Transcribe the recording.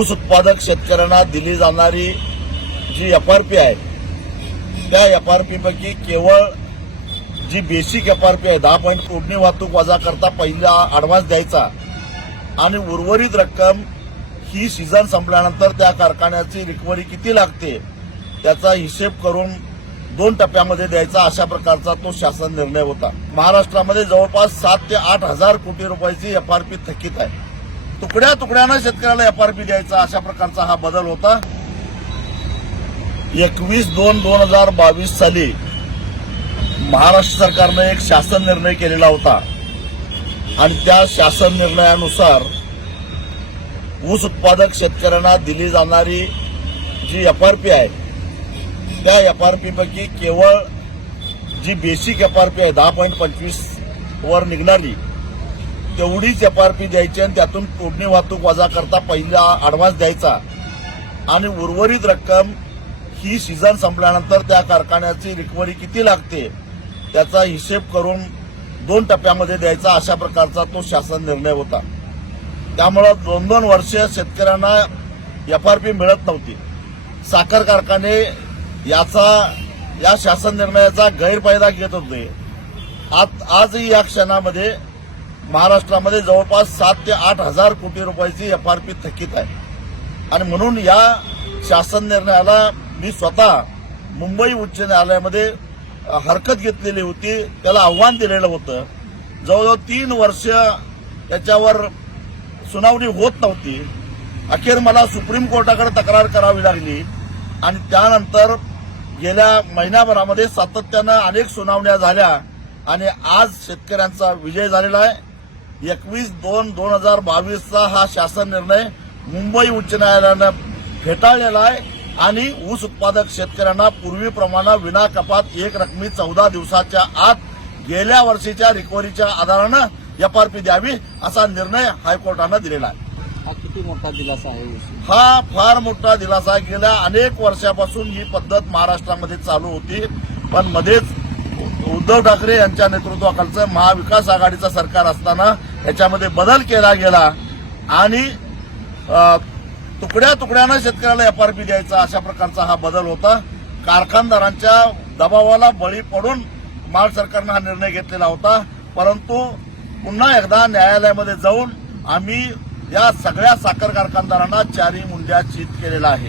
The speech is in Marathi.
ऊस उत्पादक शेतकऱ्यांना दिली जाणारी जी एफ आर पी आहे त्या एफ आर पीपैकी केवळ जी बेसिक एफ आर पी आहे दहा पॉईंट कोडणी वाहतूक वजा करता पहिला ॲडव्हान्स द्यायचा आणि उर्वरित रक्कम ही सीझन संपल्यानंतर त्या कारखान्याची रिकव्हरी किती लागते त्याचा हिशेब करून दोन टप्प्यामध्ये द्यायचा अशा प्रकारचा तो शासन निर्णय होता महाराष्ट्रामध्ये जवळपास सात ते आठ हजार कोटी रुपयाची एफ आर पी थकीत आहे तुकड्या तुकड्यानं शेतकऱ्याला एफ आर पी द्यायचा अशा प्रकारचा हा बदल होता एकवीस दोन दोन हजार बावीस साली महाराष्ट्र सरकारनं एक शासन निर्णय केलेला होता आणि त्या शासन निर्णयानुसार ऊस उत्पादक शेतकऱ्यांना दिली जाणारी जी एफ आर पी आहे त्या एफ आर केवळ जी बेसिक एफ आर पी आहे दहा पॉईंट पंचवीस वर निघणारी तेवढीच एफ आर पी द्यायची आणि त्यातून तोडणी वाहतूक वजा करता पहिला ॲडव्हान्स द्यायचा आणि उर्वरित रक्कम ही सीझन संपल्यानंतर त्या कारखान्याची रिकव्हरी किती लागते त्याचा हिशेब करून दोन टप्प्यामध्ये द्यायचा अशा प्रकारचा तो शासन निर्णय होता त्यामुळं दोन दोन वर्ष शेतकऱ्यांना एफआरपी आर पी मिळत नव्हती साखर कारखाने याचा या शासन निर्णयाचा गैरफायदा घेत होते आज आजही या क्षणामध्ये महाराष्ट्रामध्ये जवळपास सात ते आठ हजार कोटी रुपयाची एफ आर पी थकीत आहे आणि म्हणून या शासन निर्णयाला मी स्वतः मुंबई उच्च न्यायालयामध्ये हरकत घेतलेली होती त्याला आव्हान दिलेलं होतं जवळजवळ तीन वर्ष त्याच्यावर सुनावणी होत नव्हती अखेर मला सुप्रीम कोर्टाकडे तक्रार करावी लागली आणि त्यानंतर गेल्या महिन्याभरामध्ये सातत्यानं अनेक सुनावण्या झाल्या आणि आज शेतकऱ्यांचा विजय झालेला आहे एकवीस दोन दोन हजार बावीसचा हा शासन निर्णय मुंबई उच्च न्यायालयानं फेटाळलेला आहे आणि ऊस उत्पादक शेतकऱ्यांना पूर्वीप्रमाणे विना कपात एक रकमी चौदा दिवसाच्या आत गेल्या वर्षीच्या रिकव्हरीच्या आधारानं एफआरपी द्यावी असा निर्णय हायकोर्टानं दिलेला आहे हा किती मोठा दिलासा आहे हा फार मोठा दिलासा गेल्या अनेक वर्षापासून ही पद्धत महाराष्ट्रामध्ये चालू होती पण मध्येच उद्धव ठाकरे यांच्या नेतृत्वाखालचं महाविकास आघाडीचं सरकार असताना याच्यामध्ये बदल केला गेला आणि तुकड्या तुकड्यानं शेतकऱ्याला एफआरपी द्यायचा अशा प्रकारचा हा बदल होता कारखानदारांच्या दबावाला बळी पडून माल सरकारनं हा निर्णय घेतलेला होता परंतु पुन्हा एकदा न्यायालयामध्ये जाऊन आम्ही या सगळ्या साखर कारखानदारांना चारी मुंड्या चित केलेला आहे